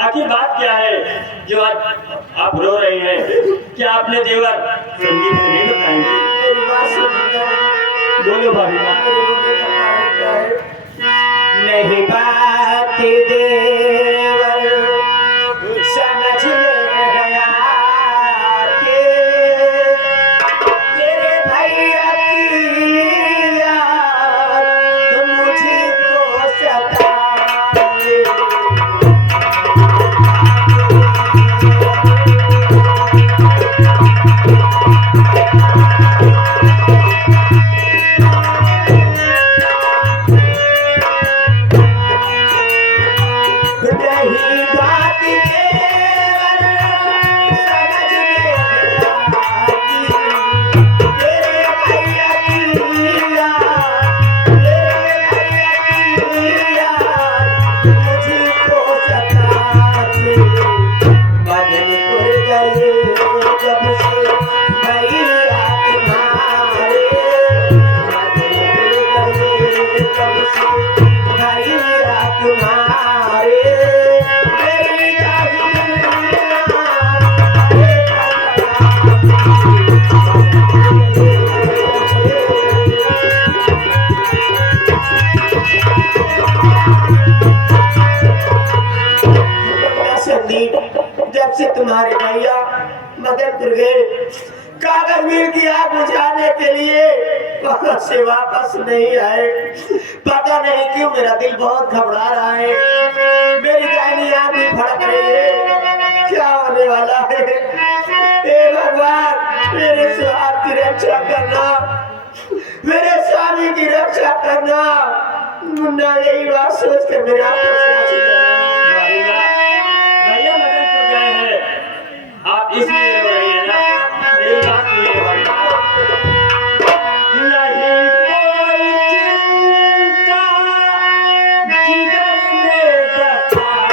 आखिर बात क्या है जो आज आप रो रही हैं? क्या आपने देवर संदीप से नहीं बताएंगे? मेरी बात सुनिए। बोलो भाभी। मेरे रोने का कारण क्या है? नहीं बात देवर समझ में गया के तेरे भैया की याद मुझको सताए। नहीं बात देवर समझ में आती तेरे भैया की याद मुझको सताती। बदनपुर गए जब से भैया तुम्हारे, बदनपुर गए जब से भैया तुम्हारे, मेरी संदीप जब से तुम्हारे भैया मदनपुर गए कागज मिल की आग बुझाने के लिए वहां से वापस नहीं आए। पता नहीं क्यों मेरा दिल बहुत घबरा रहा है, मेरी दाहिनी आंख भी फड़क रही है। क्या होने वाला है? हे भगवान मेरे स्वामी की रक्षा करना, मेरे स्वामी की रक्षा करना। मुन्ना यही बात सोच कर मेरे आप भैया मदनपुर गए हैं, आप इसलिए रो रही है ना? एक बात सुनिए भाई। नहीं कोई चिंता जिगर में बसाओ, नहीं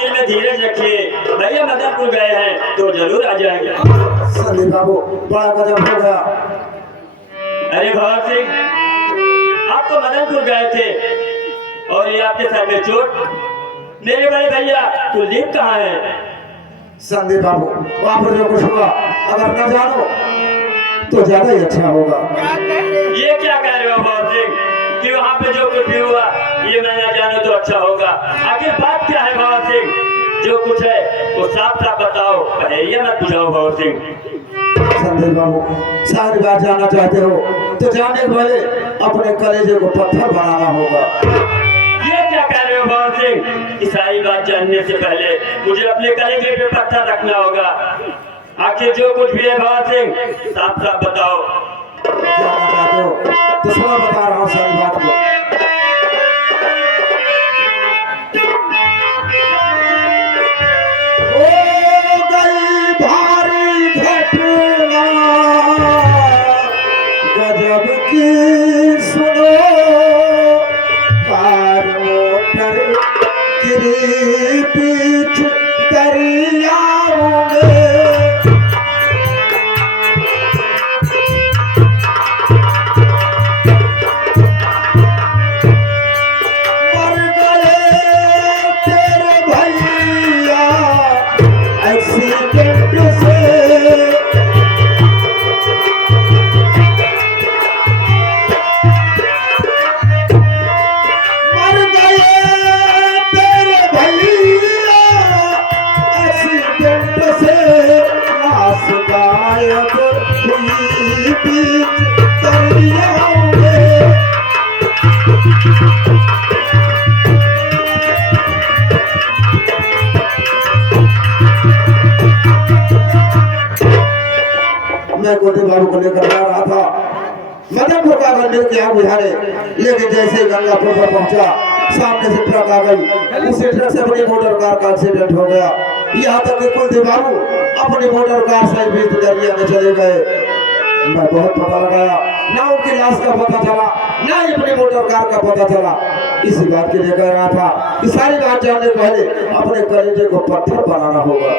कोई धीरज रखिए। भैया मदनपुर गए हैं तो जरूर आ जाएंगे। संदीप बाबू बड़ा गजब हो गया। अरे भगत सिंह, आप तो मदनपुर गए थे और ये आपके सर में चोट। मेरे बड़े भैया कुलदीप कहाँ है? संदीप बाबू वहाँ पर जो कुछ हुआ अगर न जानो तो ज्यादा ही अच्छा होगा। ये क्या कह रहे हो भगत सिंह कि वहाँ पे जो कुछ भी हुआ ये मैं न जानूं तो अच्छा होगा? आखिर बात क्या है भगत सिंह? जो कुछ है वो साफ साफ बताओ, ये मत बुझाओ भगत सिंह। संदीप बाबू सारी बात जानना चाहते हो तो जाने के पहले अपने कलेजे को पत्थर बनाना होगा। ये क्या कह रहे हो भगत सिंह कि सारी बात जानने से पहले मुझे अपने कलेजे पे पत्थर रखना होगा? आखिर जो कुछ भी है भगत सिंह साफ साफ बताओ। जानना चाहते हो तो सुनो बता रहा हूँ सारी बात को। गजब की सुनो कार मोटर गिरी पीछ दरियाओं में, मर गए तेरे भैया एक्सीडेंट से। मर गए तेरे भैया बाबू को लेकर जा रहा था मदनपुर का मंदिर के यहाँ बुझाने, लेकिन जैसे गंगापुर पर पहुंचा सामने से ट्रक आ गई। उसी ट्रक से अपनी मोटर कार का एक्सीडेंट हो गया। यहाँ तक कि कुलदीप बाबू अपनी मोटर कार से बीच दरिया में चले गए। मैं बहुत पता लगाया, ना उनकी लाश का पता चला, ना ही अपनी मोटर कार का पता चला। इसी बात के लिए कह रहा था कि सारी बात जानने पहले अपने कलेजे को पत्थर बनाना होगा।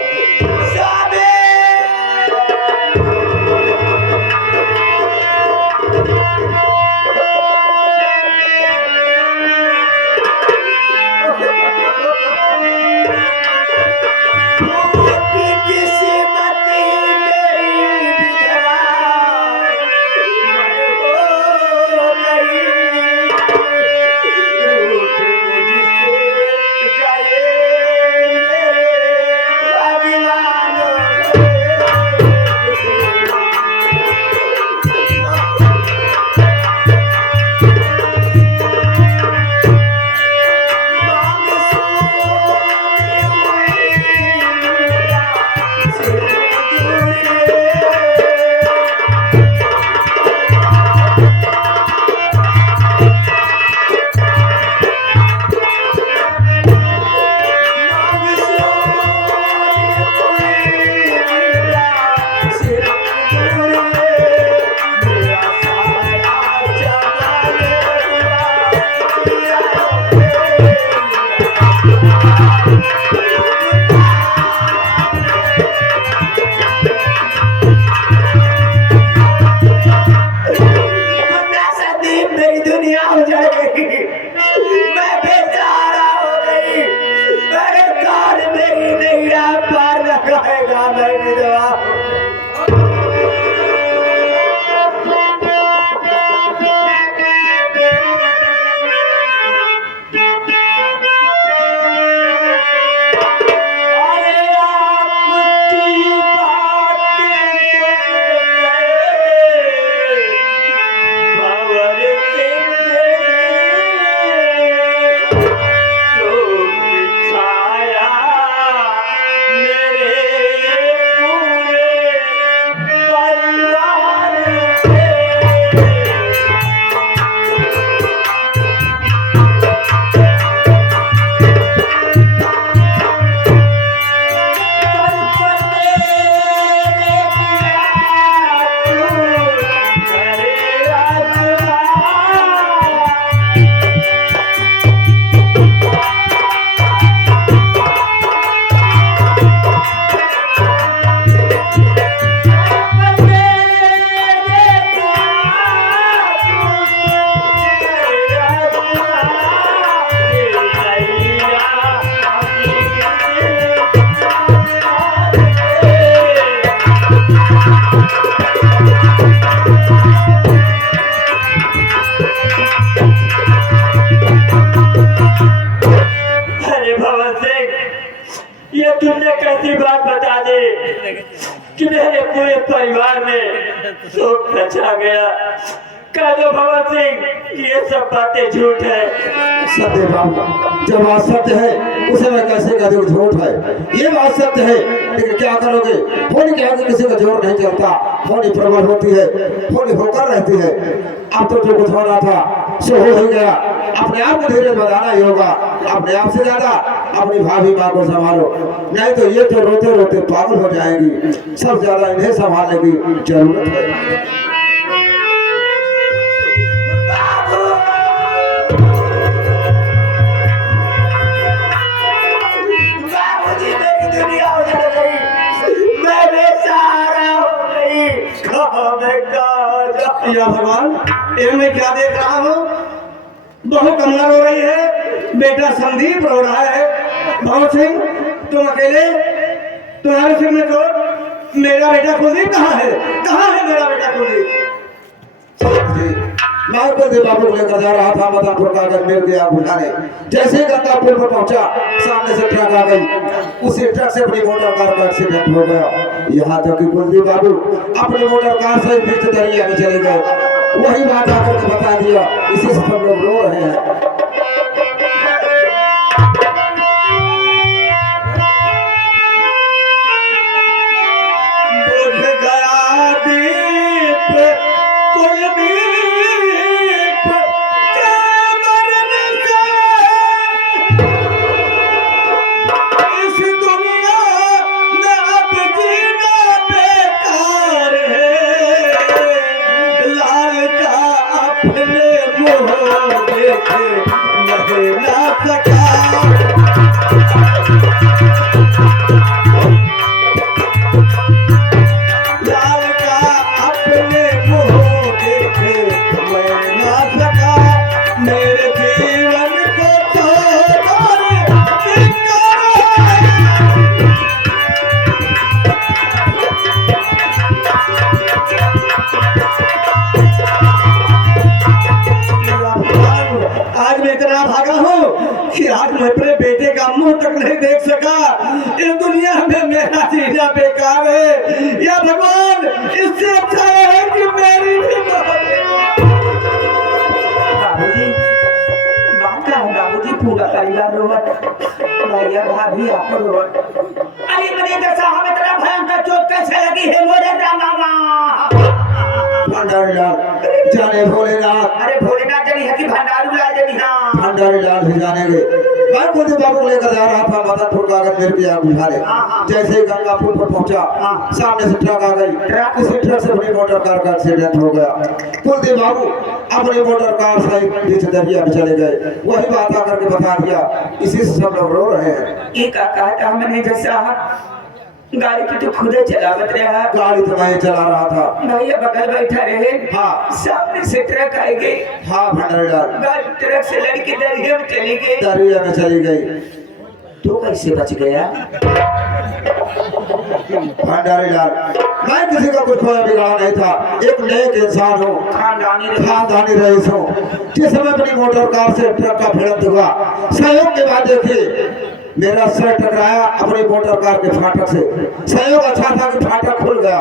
ये तुमने कैसी बात बता दी कि मेरे पूरे परिवार में शोक मचा गया। कह दो भगत सिंह ये सब बातें झूठ है। सत्य बाबू, जब बात सत्य है उसे मैं कैसे कह दूं झूठ है? ये बात सत्य है, लेकिन क्या करोगे? होनी क्या कि किसी का जोर नहीं चलता, होनी प्रबल होती है, होनी होकर रहती है। अब तो जो कुछ होना था सो हो ही गया। अपने आप को धीरे बनाना ही होगा। अपने आप से ज्यादा अपनी भाभी माँ को संभालो, नहीं तो ये तो रोते रोते पागल हो जाएंगी। सब ज्यादा इन्हें संभालने की जरूरत है। या भगवान, ये मैं क्या देख रहा हूँ? बहू कमला रो रही है, बेटा संदीप रो रहा है। भगत सिंह तुम अकेले, तुम्हारे सिर में चोट, मेरा बेटा कुलदीप कहाँ है? कहाँ है मेरा बेटा कुलदीप? मैं कुलदीप बाबू को लेकर जा रहा था मदनपुर का अगर मिल गया बुझाने। जैसे ही गंगापुर पर पहुंचा सामने से ट्रक आ गई। उसी ट्रक से अपनी मोटर कार का एक्सीडेंट हो गया। यहाँ तक कि कुलदीप बाबू अपनी मोटर कार से बीच दरिया में चले गए। वही बात आकर के बता दिया, इसी से सब लोग रो रहे हैं। बुझ गया दीप देखे मैं ना सका लाल का अपने मुंह देखे मैं ना सका मेरे जीवन को आज मैं इतना भागा हूँ कि आज मैं अपने बेटे का मुंह तक नहीं देख सका। इस दुनिया में मेरा जीना बेकार है या भगवान इससे अच्छा है कि मेरी भी बाबूजी बात का है बाबूजी, पूरा परिवार रोवत, भैया भाभी आप रोवत। अरे मैनेजर साहब इतना भयंकर चोट कैसे लगी है मोरे मामा? भंडारी लाल जाने भोलेनाथ। अरे भोलेनाथ जनी है कि भंडारू लाल जनी? हाँ भंडारी लाल भी जाने गए। मैं कुलदीप बाबू को लेकर जा रहा था मदनपुर का अगर मेरे पिया बुझारे। जैसे ही गंगापुर पर पहुंचा सामने से ट्रक आ गई। किसी ट्रक से अपनी मोटर कार का एक्सीडेंट हो गया। कुलदीप बाबू अपनी मोटर कार से बीच दरिया में चले गए। वही बात आकर के बता दिया, इसी से सब लोग रो रहे हैं। एक कहता मैनेजर साहब गाड़ी पे तो खुदे चलावत रहा, गाड़ी तो मैं चला रहा था, भैया बगल बैठा रहे। हाँ सामने से ट्रक आई गई। हाँ भंडारी लाल गाड़ी ट्रक से लड़की दरिया में चली गई। दरिया में चली गई तो कैसे बच गया? भंडारी लाल मैं किसी का कुछ खोया बिगाड़ा नहीं था। एक नेक इंसान हूँ, खानदानी रईस हूँ। जिस समय अपनी मोटर कार से ट्रक का भिड़ंत हुआ, सहयोग के बाद देखिए मेरा सर टकराया अपनी मोटर कार के फाटक से। सहयोग अच्छा था कि फाटक खुल गया,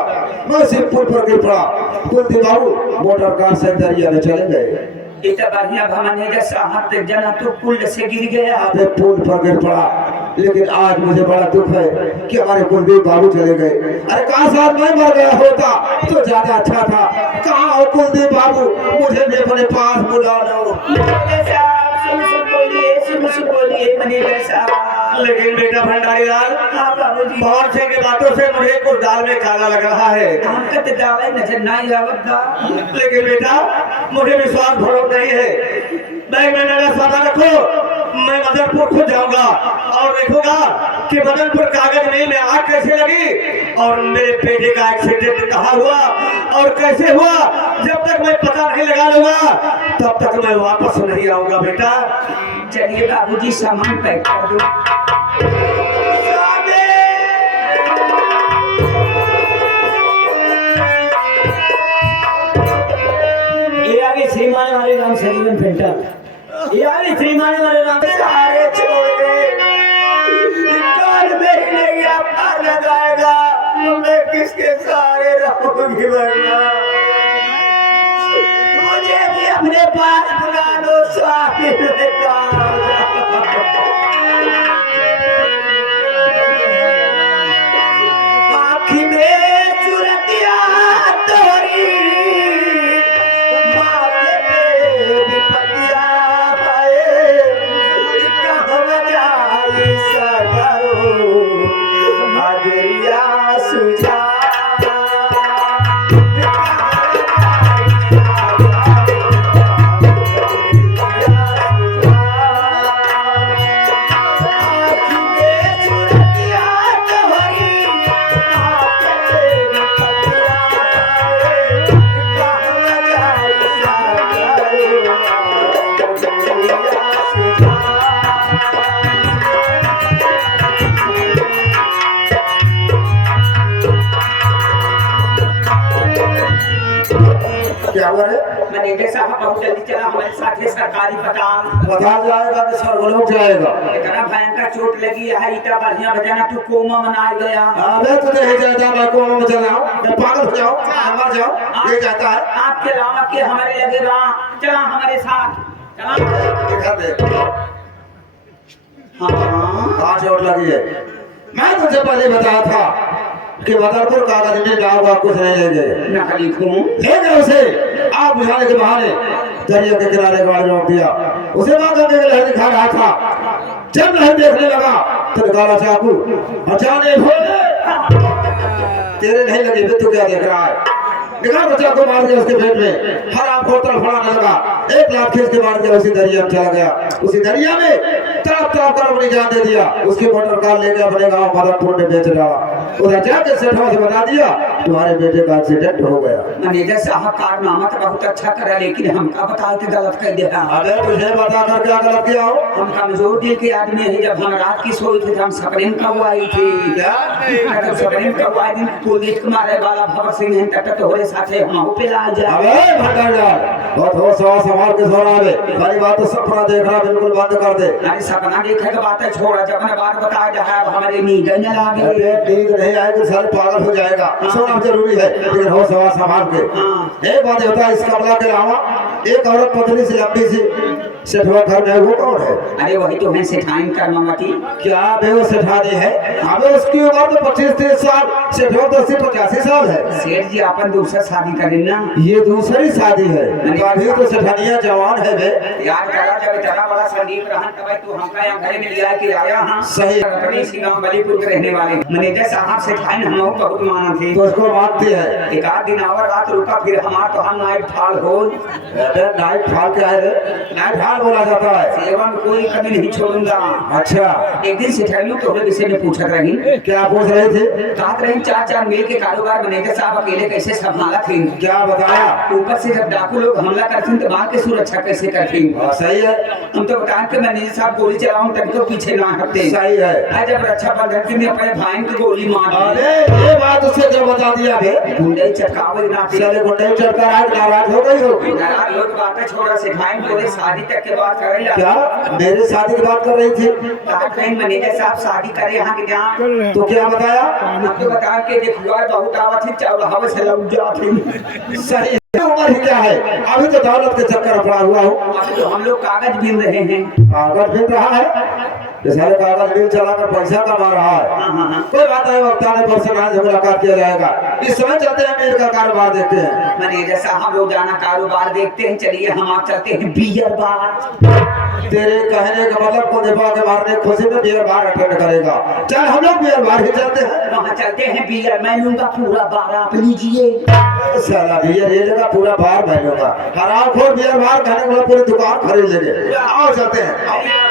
मैं सिर्फ पुल पर गिर पड़ा। कुलदीप बाबू मोटर कार से दरिया में चले गए। इतना बढ़िया मैनेजर साहब तक जना तो पुल से गिर गया। अबे पुल पर गिर पड़ा, लेकिन आज मुझे बड़ा दुख है कि हमारे कुलदीप बाबू चले गए। अरे काश आज मैं मर गया होता तो ज्यादा अच्छा था। कहाँ हो कुलदीप बाबू, मुझे भी अपने पास बुला लो। बोलिए मैनेजर साहब। लेकिन बेटा भंडारी लाल हाँ बाबूजी, बहुत से की बातों से मुझे कुछ दाल में काला लग रहा है। हमका तो दावा नजर नहीं आवत था। लेकिन बेटा मुझे विश्वास भरोसा नहीं है। बैग में मेरा सामान रखो, मैं मदनपुर खुद जाऊंगा और देखूंगा कि मदनपुर कागज में आग कैसे लगी और मेरे बेटे का एक्सीडेंट कहाँ हुआ और कैसे हुआ। जब तक मैं पता नहीं लगा लूंगा तब तक मैं वापस नहीं आऊंगा। बेटा चलिए बाबूजी सामान पैक कर दो। ये आगे श्रीमान वाले राम सजीवन पेंटर, ये आगे श्रीमान वाले राम सारे छोड़ दे, काल मेरी नहीं आप पार लगाएगा, मैं किसके सहारे रहूंगी भैया? मुझे भी अपने पास बुला लो स्वामी आँखी में सूरतिया तोरी, माथे पे विपतिया पाए, कहाँ जाई सगरो हाजरिया सुझा। क्या हुआ रे? मैनेजर साहब बहुत जल्दी चला हमारे साथ सरकारी अस्पताल। बता जाएगा कि सर्वलोक जाएगा। इतना भयंकर चोट लगी है, इतना बढ़िया बजाना तो कोमा में आ गया। अबे तुझे ही जाता मैं कोमा में चला हूँ, मैं पागल हो जाऊँ, मर जाऊँ, ये जाता है। आपके अलावा के हमारे लगेगा, चला हमारे साथ चला। दिखा दे हाँ कहाँ चोट लगी है। मैं तुझे पहले बताया था कि मदनपुर कागज में जाओगा कुछ नहीं ले गए। नकली खून ले गए उसे आग बुझाने के बहाने दरिया के किनारे गाड़ी रोक दिया। उसे वहां करने के लहर दिखा रहा था। जब लहर देखने लगा तो निकाला चाकू, अचानक भोले तेरे नहीं लगे तो क्या देख रहा है। निकाल बच्चा को मार दिया उसके पेट में, हर आंख को तड़फड़ाने लगा। एक लाख खींच के मार के उसी दरिया में चला गया। उसी दरिया में तड़प तड़प कर अपनी जान दे दिया। उसके मोटर कार लेके अपने गांव मदनपुर में बेच डाला। उधर जाके सेठवा से बता दिया तुम्हारे बेटे का एक्सीडेंट हो गया। मैनेजर साहब कारनामा तो बहुत अच्छा करा, लेकिन हमका बताओ कि गलत कर दिया। अरे तुझे बता कर क्या गलत किया हो? हम कमजोर दिल के आदमी है। जब हम रात की सोई थे, हम सपने में कब आई थी। क्या? जब सपने में कब आई दिन पुलिस मारे वाला भगत सिंह है तट तोहरे साथे हम पे ला जा। अबे भंडार बहुत हो सवा संभाल के सोना रे। बड़ी बात तो सपना देखना बिल्कुल बंद कर दे। अरे सपना देखे के बात है छोड़ा, जब मैंने बात बताया जा है हमारे नींद न लागे। अरे नींद नहीं आएगी सारे पागल हो जाएगा। सोना जरूरी है लेकिन हो सवा संभाल के। एक बात बता, इस कमला के अलावा एक औरत पतली सी लंबी सी सेठवा घर में, वो कौन है? अरे वही तो है सेठाइन करमावती। क्या बे वो सेठानी है? अबे उसकी उम्र तो 25-30 साल, सेठवा तो 80-85 साल है। सेठ जी अपन दूसरा शादी करें ना। ये दूसरी शादी है तो अभी तो सेठानिया जवान है बे। याद करा जब इतना बड़ा संदीप रहन तब तू हमका यहाँ घर में लिया के आया। हाँ सही। अपने इसी गांव बलीपुर के रहने वाले मैनेजर साहब से खाए हम लोग बहुत माना थे। तो उसको मानती है। एक आध दिन और रात रुका, फिर हमारा तो हम नाइट फाल हो। अरे नाइट फाल क्या है रे? नाइट फाल बोला जाता है। सेवा में कोई कमी नहीं छोड़ूंगा। अच्छा एक दिन सेठाइयों तो विषय में पूछत रही, क्या पूछ रहे थे? कहत रही चार मिल के कारोबार मैनेजर साहब अकेले कैसे संभाला थे। क्या बताया? ऊपर से जब डाकू लोग हमला करते तो वहाँ के सुरक्षा कैसे करते। सही है। हम तो बताएं कि मैनेजर साहब गोली चलाऊं तब तो पीछे ना हटते। सही है। आज जब रक्षा बंधन ने अपने भाई की गोली मार दी। अरे ये बात उससे जो बता दिया बे, गुंडे चटकावे ना साले गुंडे चढ़कर आज नाराज हो गई हो। नाराज लोग बातें छोड़ा सिखाएं बोले शादी तक के बाद करेला। क्या मेरे शादी की बात कर रही थी? कहीं मैनेजर साहब शादी करे यहाँ के जहाँ तो क्या बताया? हम तो बता के देखुआ बहुत आवत थी चावल हवा से लग जाती। सही उम्र ही क्या है? अभी तो दौलत के चक्कर पड़ा हुआ हूँ। तो हम लोग कागज बीन रहे हैं। कागज मिल रहा है, ये सारे कागज मिल चलाकर पैसा कमा रहा है। कोई बात नहीं, वक्त आने पर समाज से मुलाकात किया जाएगा। इस समय चलते हैं मिल का कारोबार देखते हैं। मैनेजर साहब हम लोग जाना कारोबार देखते हैं। चलिए हम आप चलते हैं बियर बार। तेरे कहने का मतलब को दबा के मारने की खुशी में बियर बार अटेंड करेगा। चल हम लोग बियर बार ही चलते हैं। वहाँ चलते हैं बियर, मैं लूंगा पूरा बार, आप लीजिए। साला बियर ये जगह पूरा बार मैं लूंगा। हराम खोर बियर बार खाने वाला पूरी दुकान खरीद लेंगे। आओ चलते हैं।